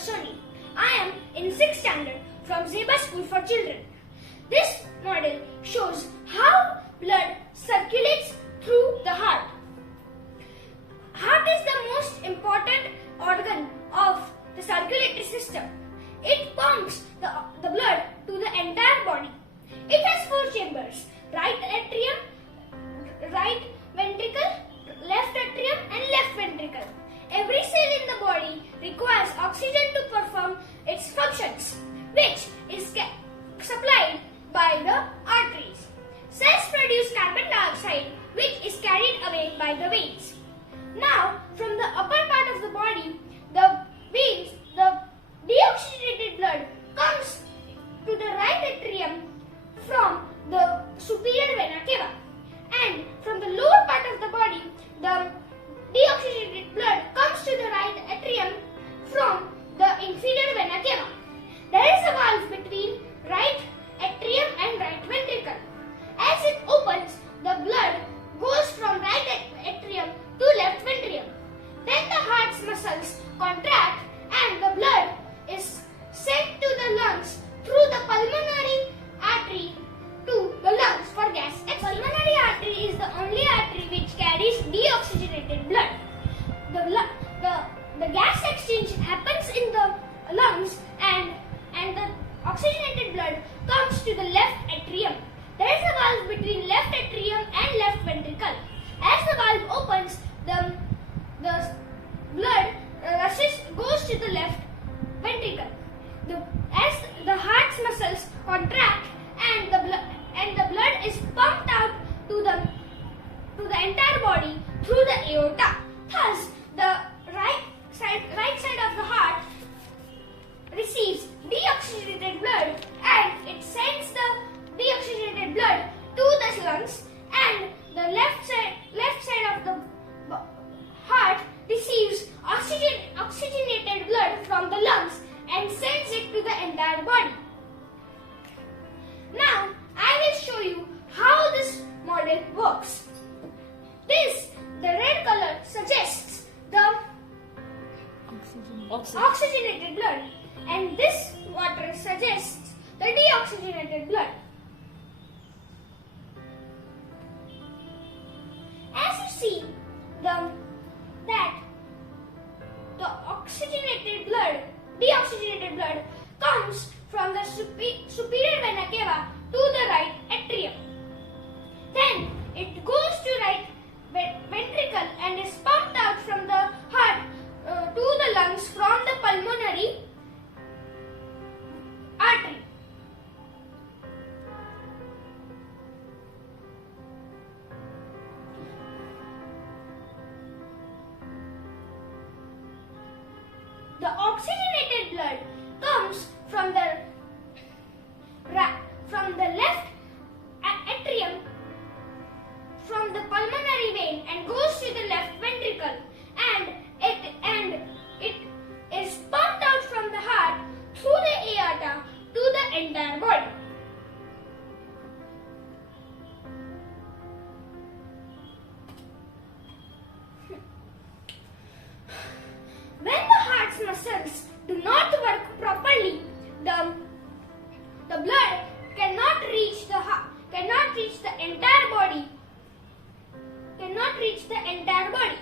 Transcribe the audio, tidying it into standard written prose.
Soni. I am in 6th standard from Zeba School for Children. This model shows how blood circulates through the heart. Heart is the most important organ of the circulatory system. It pumps the blood to the entire body. It has 4 chambers: right atrium, right ventricle, left atrium and left ventricle. Every cell in the body requires oxygen to perform its functions, which is supplied by the arteries. Cells produce carbon dioxide, which is carried away by the veins. Now, from the upper part of the body, the veins, the deoxygenated blood comes to the right atrium from the superior vena cava, and from the lower part of the body, the deoxygenated blood comes to the right atrium from the inferior vena cava. There is a valve between right atrium and right ventricle. As it opens, the blood goes from right atrium to left ventricle. Then the heart's muscles contract and the blood is sent to the lungs through the pulmonary artery to the lungs for gas exchange. Pulmonary artery is the only artery which carries deoxygenated blood. The gas exchange happens in the lungs and the oxygenated blood comes to the left atrium. There is a valve between left atrium and left ventricle. As the valve opens, the blood rushes goes to the left ventricle. As the heart's muscles contract and the blood is pumped out to the entire body through the aorta. Thus, the right side of the heart receives deoxygenated blood and it sends the deoxygenated blood to the lungs, and the left side of the heart receives oxygenated blood from the lungs and sends it to the entire body. Now, I will show you how this model works. The red color suggests the oxygenated blood, and this water suggests the deoxygenated blood. As you see, that the deoxygenated blood comes from the superior vena cava to the right atrium. Then it goes to right ventricle and is pumped out from the heart to the lungs from the pulmonary artery. The oxygenated blood comes from the left atrium from the pulmonary vein and goes to the left ventricle, and it is pumped out from the heart through the aorta to the entire body. When the heart's muscles do not work properly, the blood cannot reach the entire body.